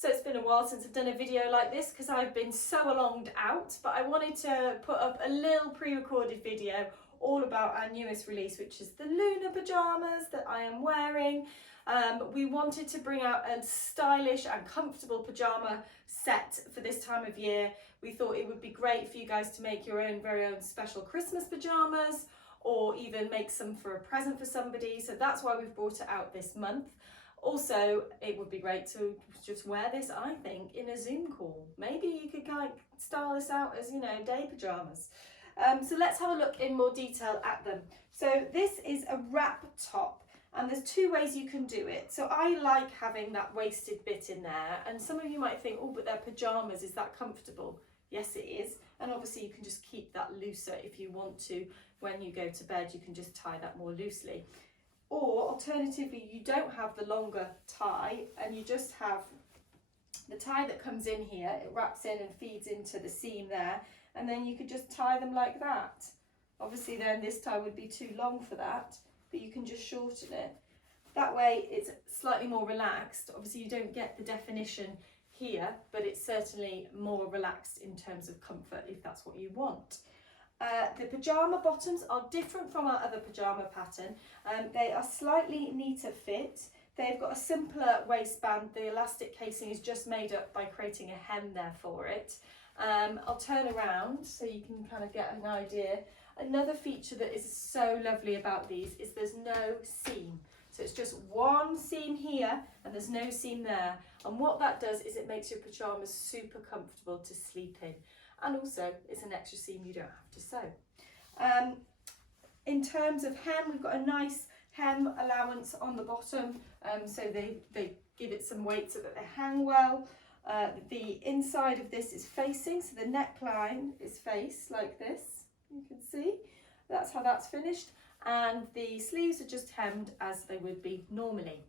So it's been a while since I've done a video like this because I've been so longed out, but I wanted to put up a little pre-recorded video all about our newest release, which is the Lunar pyjamas that I am wearing. We wanted to bring out a stylish and comfortable pyjama set for this time of year. We thought it would be great for you guys to make your own very own special Christmas pyjamas, or even make some for a present for somebody. So that's why we've brought it out this month. Also, it would be great to just wear this, I think, in a Zoom call. Maybe you could kind of style this out as, you know, day pyjamas. So let's have a look in more detail at them. So this is a wrap top, and there's two ways you can do it. So I like having that waisted bit in there, and some of you might think, oh, but they're pyjamas, is that comfortable? Yes, it is. And obviously you can just keep that looser if you want to. When you go to bed, you can just tie that more loosely. Or alternatively, you don't have the longer tie and you just have the tie that comes in here. It wraps in and feeds into the seam there, and then you could just tie them like that. Obviously then this tie would be too long for that, but you can just shorten it. That way it's slightly more relaxed. Obviously you don't get the definition here, but it's certainly more relaxed in terms of comfort if that's what you want. The pyjama bottoms are different from our other pyjama pattern. They are slightly neater fit. They've got a simpler waistband. The elastic casing is just made up by creating a hem there for it. I'll turn around so you can kind of get an idea. Another feature that is so lovely about these is there's no seam. So it's just one seam here and there's no seam there. And what that does is it makes your pyjamas super comfortable to sleep in. And also it's an extra seam you don't have to sew. In terms of hem, we've got a nice hem allowance on the bottom, so they give it some weight so that they hang well. The inside of this is facing, so the neckline is faced like this, you can see. That's how that's finished, and the sleeves are just hemmed as they would be normally.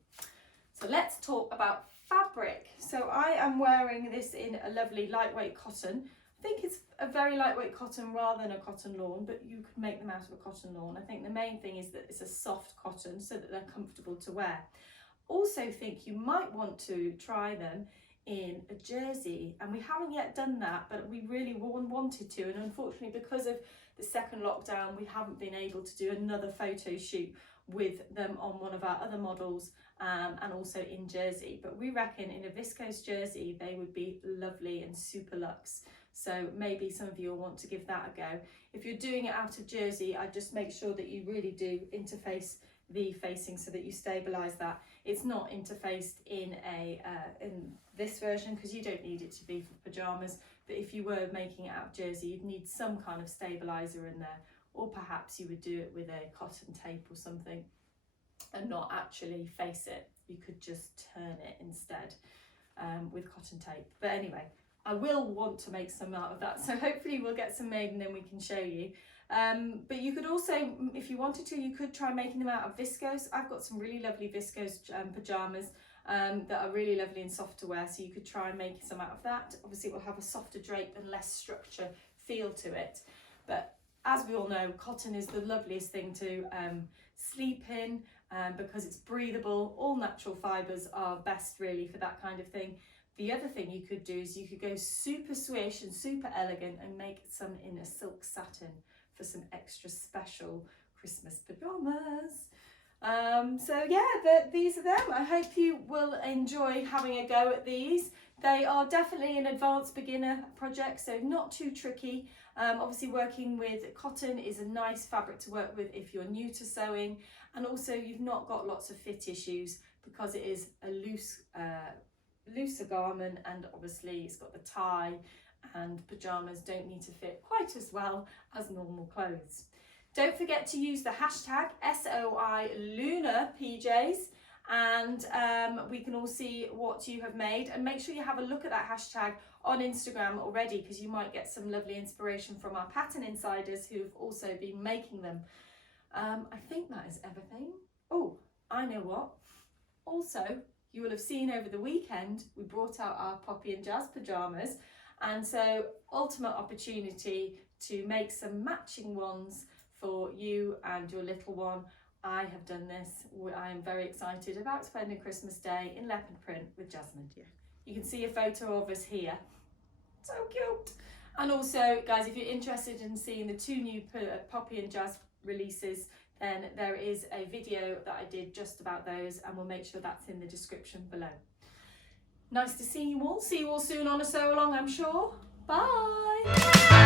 So let's talk about fabric. So I am wearing this in a lovely lightweight cotton. I think it's a very lightweight cotton rather than a cotton lawn, but you could make them out of a cotton lawn. I think the main thing is that it's a soft cotton so that they're comfortable to wear. Also think you might want to try them in a jersey, and we haven't yet done that, but we really wanted to, and unfortunately because of the second lockdown we haven't been able to do another photo shoot with them on one of our other models, and also in jersey, but we reckon in a viscose jersey they would be lovely and super luxe. So maybe some of you will want to give that a go. If you're doing it out of jersey, I just make sure that you really do interface the facing so that you stabilise that. It's not interfaced in this version because you don't need it to be for pyjamas, but if you were making it out of jersey, you'd need some kind of stabiliser in there, or perhaps you would do it with a cotton tape or something and not actually face it. You could just turn it instead with cotton tape. But anyway, I will want to make some out of that, so hopefully we'll get some made and then we can show you. But you could also, if you wanted to, you could try making them out of viscose. I've got some really lovely viscose pyjamas that are really lovely and soft to wear, so you could try and make some out of that. Obviously it will have a softer drape and less structure feel to it, but as we all know, cotton is the loveliest thing to sleep in because it's breathable. All natural fibres are best really for that kind of thing. The other thing you could do is you could go super swish and super elegant and make some in a silk satin for some extra special Christmas pyjamas. So yeah, these are them. I hope you will enjoy having a go at these. They are definitely an advanced beginner project, so not too tricky. Obviously working with cotton is a nice fabric to work with if you're new to sewing, and also you've not got lots of fit issues because it is a looser garment, and obviously it's got the tie, and pyjamas don't need to fit quite as well as normal clothes. Don't forget to use the hashtag #SOILunarPJs, and we can all see what you have made, and make sure you have a look at that hashtag on Instagram already, because you might get some lovely inspiration from our pattern insiders who've also been making them. I think that is everything. Oh, I know what. Also, you will have seen over the weekend we brought out our Poppy and Jazz pyjamas, and so ultimate opportunity to make some matching ones for you and your little one. I have done this. I am very excited about spending Christmas Day in leopard print with Jasmine. You can see a photo of us here. So cute. And also, guys, if you're interested in seeing the 2 new Poppy and Jazz releases, then there is a video that I did just about those, and we'll make sure that's in the description below. Nice to see you all. See you all soon on a sew along, I'm sure. Bye.